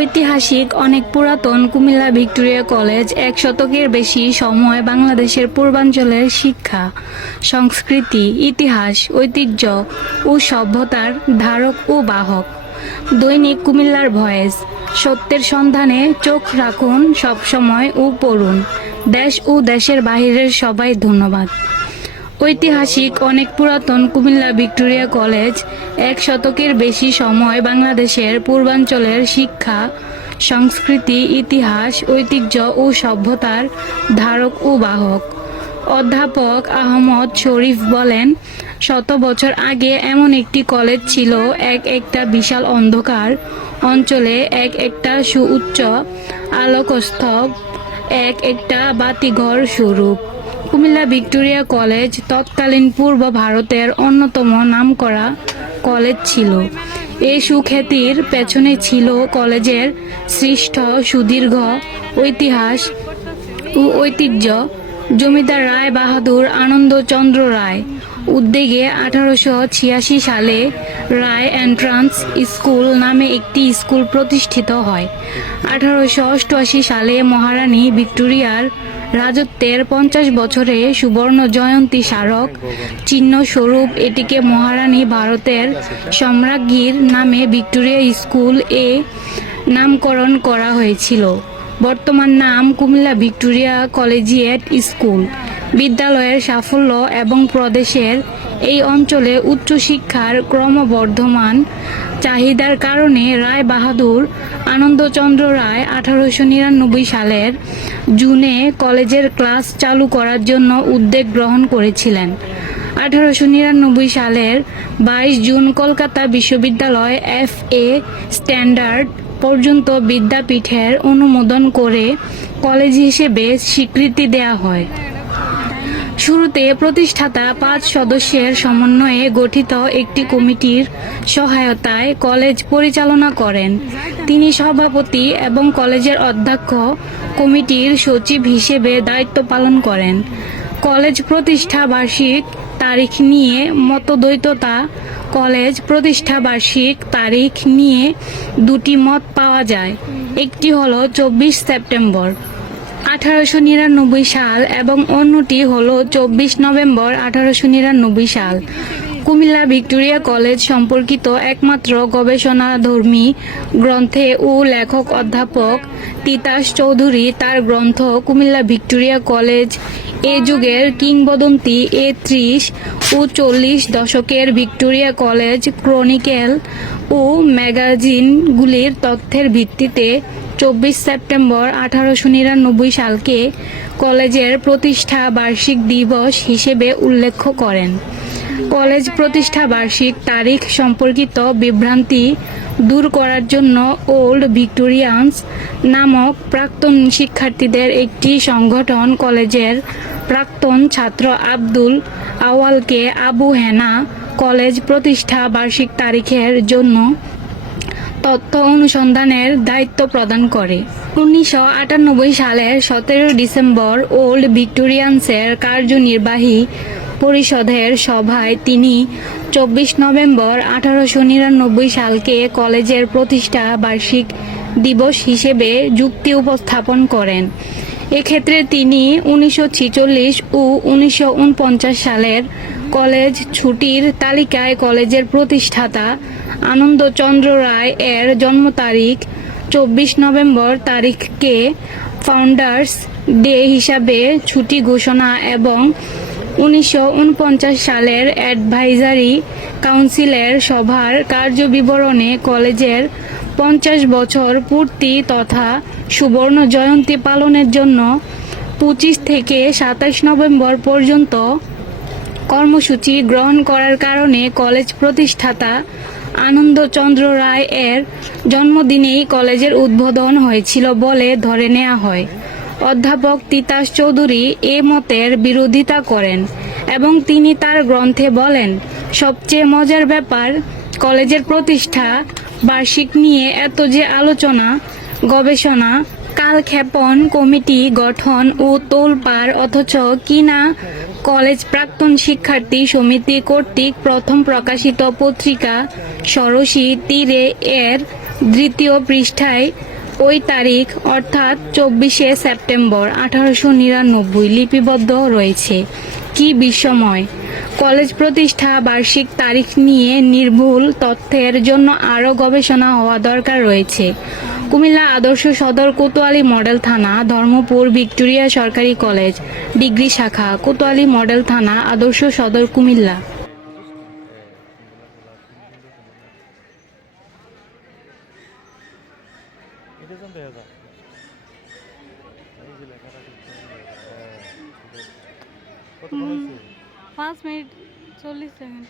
ঐতিহাসিক অনেক পুরাতন কুমিল্লা ভিক্টোরিয়া কলেজ 1 শতকের বেশি সময় বাংলাদেশের পূর্বাঞ্চলের শিক্ষা, সংস্কৃতি, ইতিহাস, ঐতিহ্য ও সভ্যতার ধারক ও বাহক। দৈনিক কুমিল্লার ভয়েস, সত্যের সন্ধানে চোখ রাখুন সবসময় ও পড়ুন। দেশ ও দেশের বাহিরের সবাই ধন্যবাদ। ঐতিহাসিক অনেক পুরাতন কুমিল্লা ভিক্টোরিয়া কলেজ 1 শতকের বেশি সময় বাংলাদেশের পূর্বাঞ্চলের শিক্ষা, সংস্কৃতি, ইতিহাস, ঐতিহ্য ও সভ্যতার ধারক ও বাহক। অধ্যাপক আহমদ শরীফ বলেন, 100 বছর আগে এমন একটি কলেজ ছিল, একটা বিশাল অন্ধকার অঞ্চলে একটা সুউচ্চ আলোকস্তব, একটা বাতিঘর স্বরূপ। কুমিল্লা ভিক্টোরিয়া কলেজ তৎকালীন পূর্ব ভারতের অন্যতম নামকরা কলেজ ছিল। এই সুখ্যাতির পেছনে ছিল কলেজের সৃষ্ট সুদীর্ঘ ইতিহাস ও ঐতিহ্য। জমিদার রায় বাহাদুর আনন্দচন্দ্র রায় উদ্যোগে 1886 সালে রায় এন্ট্রান্স স্কুল নামে একটি স্কুল প্রতিষ্ঠিত হয়। 1888 সালে মহারানী ভিক্টোরিয়ার রাজত্বের 50 বছরে সুবর্ণ জয়ন্তী স্মারক চিহ্ন স্বরূপ এটিকে মহারানী ভারতের সম্রাজ্ঞীর নামে ভিক্টোরিয়া স্কুল নামকরণ করা হয়েছিল। বর্তমান নাম কুমিল্লা ভিক্টোরিয়া কলেজিয়েট স্কুল। বিদ্যালয়ের সাফল্য এবং প্রদেশের এই অঞ্চলে উচ্চশিক্ষার ক্রমবর্ধমান চাহিদার কারণে রায় বাহাদুর আনন্দচন্দ্র রায় 1899 সালের জুনে কলেজের ক্লাস চালু করার জন্য উদ্যোগ গ্রহণ করেছিলেন। 1899 সালের 22 জুন কলকাতা বিশ্ববিদ্যালয় FA স্ট্যান্ডার্ড পর্যন্ত বিদ্যাপীঠের অনুমোদন করে কলেজ হিসেবে স্বীকৃতি দেয়া হয়। শুরুতে প্রতিষ্ঠাতা 5 সদস্যের সমন্বয়ে গঠিত একটি কমিটির সহায়তায় কলেজ পরিচালনা করেন। তিনি সভাপতি এবং কলেজের অধ্যক্ষ কমিটির সচিব হিসেবে দায়িত্ব পালন করেন। কলেজ প্রতিষ্ঠা বার্ষিক তারিখ নিয়ে মতদ্বৈততা। কলেজ প্রতিষ্ঠা বার্ষিক তারিখ নিয়ে দুটি মত পাওয়া যায়। একটি হলো 24 সেপ্টেম্বর 1899 সাল এবং অন্যটি হলো 24 নভেম্বর 1899 সাল। কুমিল্লা ভিক্টোরিয়া কলেজ সম্পর্কিত একমাত্র গবেষণাধর্মী গ্রন্থে ও লেখক অধ্যাপক তিতাস চৌধুরী তার গ্রন্থ কুমিল্লা ভিক্টোরিয়া কলেজ এ যুগের কিংবদন্তি 30 ও 40 দশকের ভিক্টোরিয়া কলেজ ক্রনিকেল ও ম্যাগাজিনগুলির তথ্যের ভিত্তিতে 24 সেপ্টেম্বর 1899 সালকে কলেজের প্রতিষ্ঠা বার্ষিক দিবস হিসেবে উল্লেখ করেন। কলেজ প্রতিষ্ঠা বার্ষিক তারিখ সম্পর্কিত বিভ্রান্তি দূর করার জন্য ওল্ড ভিক্টোরিয়ানস নামক প্রাক্তন শিক্ষার্থীদের একটি সংগঠন কলেজের প্রাক্তন ছাত্র আব্দুল আওয়ালকে আবু হেনা কলেজ প্রতিষ্ঠা বার্ষিক তারিখের জন্য তথ্য অনুসন্ধানের দায়িত্ব প্রদান করে। 1998 সালের 17 ডিসেম্বর ওল্ড ভিক্টোরিয়ানসের কার্যনির্বাহী পরিষদের সভায় তিনি 24 নভেম্বর 1899 সালকে কলেজের প্রতিষ্ঠা বার্ষিক দিবস হিসেবে যুক্তি উপস্থাপন করেন। এক্ষেত্রে তিনি 1946 ও 1949 সালের কলেজ ছুটির তালিকায় কলেজের প্রতিষ্ঠাতা আনন্দচন্দ্র রায় এর জন্ম তারিখ 24 নভেম্বর তারিখকে ফাউন্ডার্স ডে হিসাবে ছুটি ঘোষণা এবং 1949 সালের অ্যাডভাইজারি কাউন্সিলের সভার কার্যবিবরণে কলেজের 50 বছর পূর্তি তথা সুবর্ণ জয়ন্তী পালনের জন্য 25 থেকে 27 নভেম্বর পর্যন্ত কর্মসূচি গ্রহণ করার কারণে কলেজ প্রতিষ্ঠাতা আনন্দচন্দ্র রায় এর জন্মদিনেই কলেজের উদ্বোধন হয়েছিল বলে ধরে নেওয়া হয়। অধ্যাপক তিতাস চৌধুরী এ মতের বিরোধিতা করেন এবং তিনি তার গ্রন্থে বলেন, সবচেয়ে মজার ব্যাপার, কলেজের প্রতিষ্ঠা বার্ষিক নিয়ে এত যে আলোচনা, গবেষণা, কালক্ষেপণ, কমিটি গঠন ও তোলপাড়, অথচ কিনা কলেজ প্রাক্তন শিক্ষার্থী সমিতি কর্তৃক প্রথম প্রকাশিত পত্রিকা ষোড়শী তীরে এর 2য় পৃষ্ঠায় ওই তারিখ অর্থাৎ 24শে সেপ্টেম্বর 1899 লিপিবদ্ধ রয়েছে। কি বিস্ময়! কলেজ প্রতিষ্ঠা বার্ষিক তারিখ নিয়ে নির্ভুল তথ্যের জন্য আরও গবেষণা হওয়া দরকার রয়েছে। কুমিল্লা আদর্শ সদর কোতোয়ালী মডেল থানা, ধর্মপুর ভিক্টোরিয়া সরকারি কলেজ, ডিগ্রি শাখা, কোতোয়ালী মডেল থানা, আদর্শ সদর, কুমিল্লা। কতক্ষণ হয়েছে? 5 মিনিট 40 সেকেন্ড।